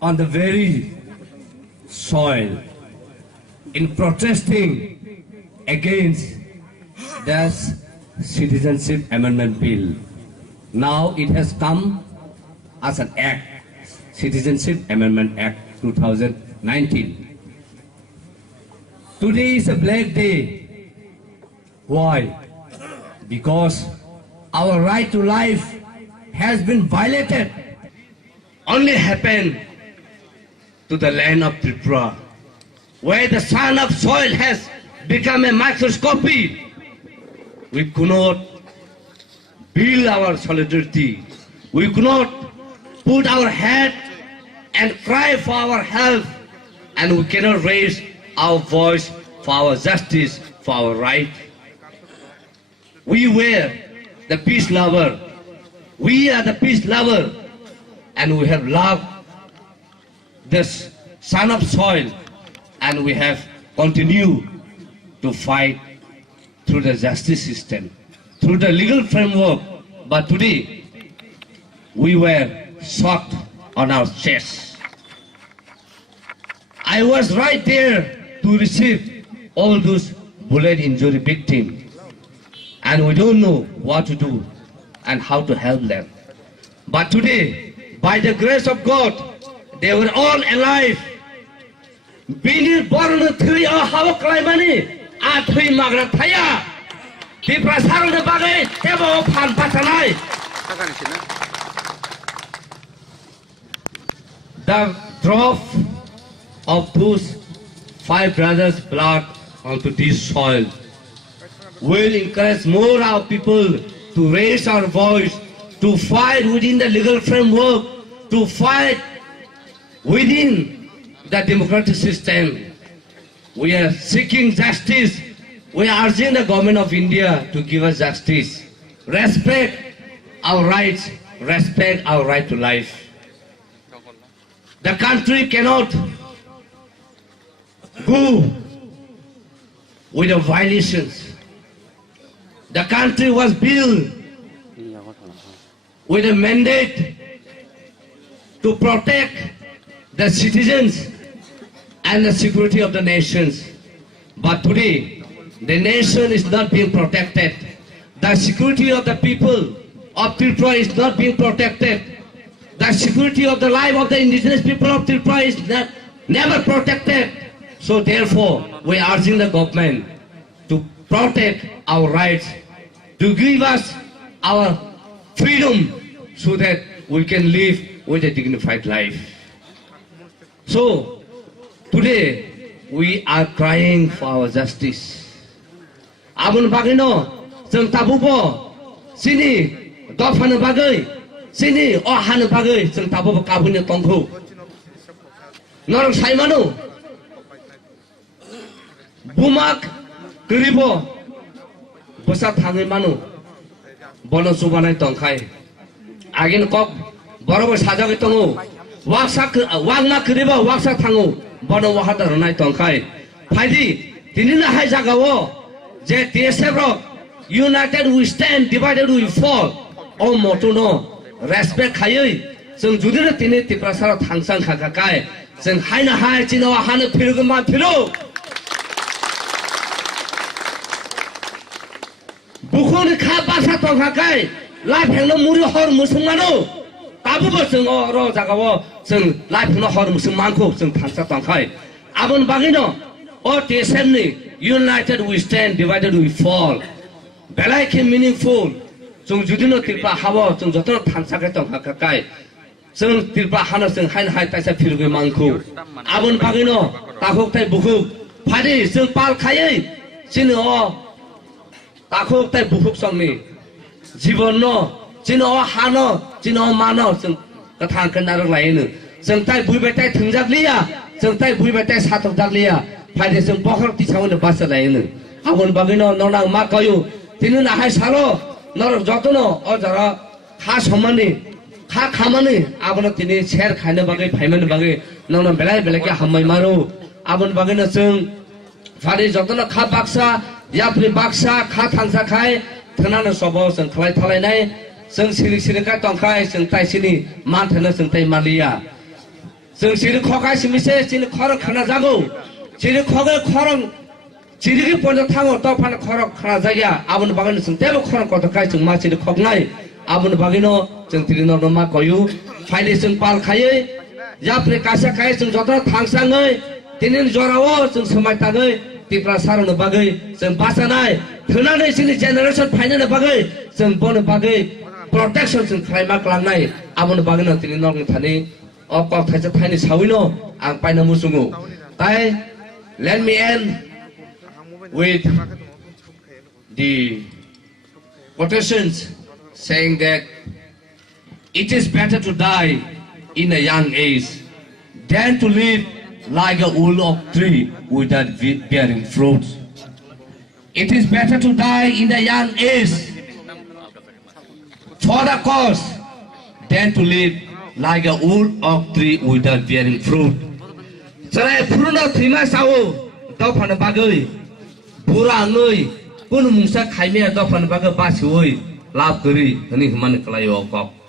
on the very soil in protesting against this Citizenship Amendment Bill. Now it has come as an act, Citizenship Amendment Act 2019. Today is a black day. Why? Because our right to life has been violated. Only happened to the land of Tripura, where the sun of soil has become a microscopy. We could not build our solidarity. We could not put our head and cry for our help, and we cannot raise our voice for our justice, for our right. We were the peace lover. We are the peace lover, and we have loved this son of soil, and we have continued to fight through the justice system, through the legal framework. But today, we were shocked on our chest. I was right there to receive all those bullet injury victims, and we don't know what to do and how to help them. But today, by the grace of God, they were all alive. Bini born three or how climbani, a three magra thaya. People are sang the bagay, tebo pan patanai. The drop of those 5 brothers' blood onto this soil will encourage more our people to raise our voice, to fight within the legal framework, to fight within the democratic system. We are seeking justice. We are urging the government of India to give us justice. Respect our rights, respect our right to life. The country cannot go with the violations. The country was built with a mandate to protect the citizens and the security of the nations. But today, the nation is not being protected. The security of the people of Tripura is not being protected. The security of the life of the indigenous people of Tripura is never protected. So therefore, we are urging the government to protect our rights, to give us our freedom so that we can live with a dignified life. So today, we are crying for our justice. Abun bagino, jeng tabubo, sini, dofan bagay, sini, ohan bagay, jeng tabubo kabunya tongku. Norong saimanu, bumak, keribo, besar tangi manu, bono subanai tongkai. Agin kok, borobo sajagi tongu, wagna keribo, waksa tangu, bono wahada ranai tongkai. Padi, tinina hai jagawo, je TSF united we stand, divided we fall. O motuno, respect hayoi, jeng judira tini tiprasara tangsang kakakai, jeng haina hai chino hana pirugama piru. Bukhoni kha basa tongkakai, life hangno muri hor musungmano. Tabubo jeng ro jagawo, jeng life hangno hor musungmanko, jeng tangsa tongkai. Abon bagino, o TSF ni, united we stand, divided we fall. Belai ke meaningful. Jeng judino tirpa hawa, jeng jotono tangsa ke tongkakai. Jeng tirpa hana jeng hain hai taisa piruge mangko. Abon bagino, takok tai bukhuk. Padi jeng pal kayai, sini o takok tai bukhuk songni. Jibon no, sini o hano, sini o mano, jeng katang kenarok lain. Jeng tai buibai tai tengjak liya, jeng tai buibai tai satok jak liya. Padi jeng bokor tisawon basa lain. Abon bagino nonang makayu, tinu na hai salo, norok jotono o jara khas homani. Kha khamani abon tini share khaine bagai phaiman bagai nona belai belai ke hammai maru abon bagai na jeng phari jotono kha baksa yapri baksa kha thangsa khai thanana sobo jeng khlai thalai nai jeng sirik sirik ka tongkhai jeng tai sini man thana jeng tai malia जों सिरि खगाय सिमिसे सिरि खर खाना जागौ सिरि खगाय खरं सिरि पन्जा थाङो त फान खर खाना जाया आबुन बागैनो जों तेबो खरं कतकाय जों मा सिरि खगनाय आबुन बागैनो जों तिरि न मा कयु फाइले जों पाल खायै याफ्रे कासा खायै जों जत थांसाङै तिनि जरावो जों समायताङै तिफ्रा सारनो बागै जों बासानाय थोनानै जोंनि जेनेरेसन फाइनानो बागै जों बनो बागै protection जों खालायमा खालामनाय आबुन बागैनो तिनि नगं थानि अक थाइसे थाइनि सावैनो आं पाइना मुसुङो ताइ let me end with the quotations saying that it is better to die in a young age than to live like a old oak tree without bearing fruits. It is better to die in a young age for the cause than to live like a old oak tree without bearing fruit. Sarai purna thima sao tau phana bagai pura ngoi kun mungsa khaime tau phana bagai basioi lab gari ani human kalayo kok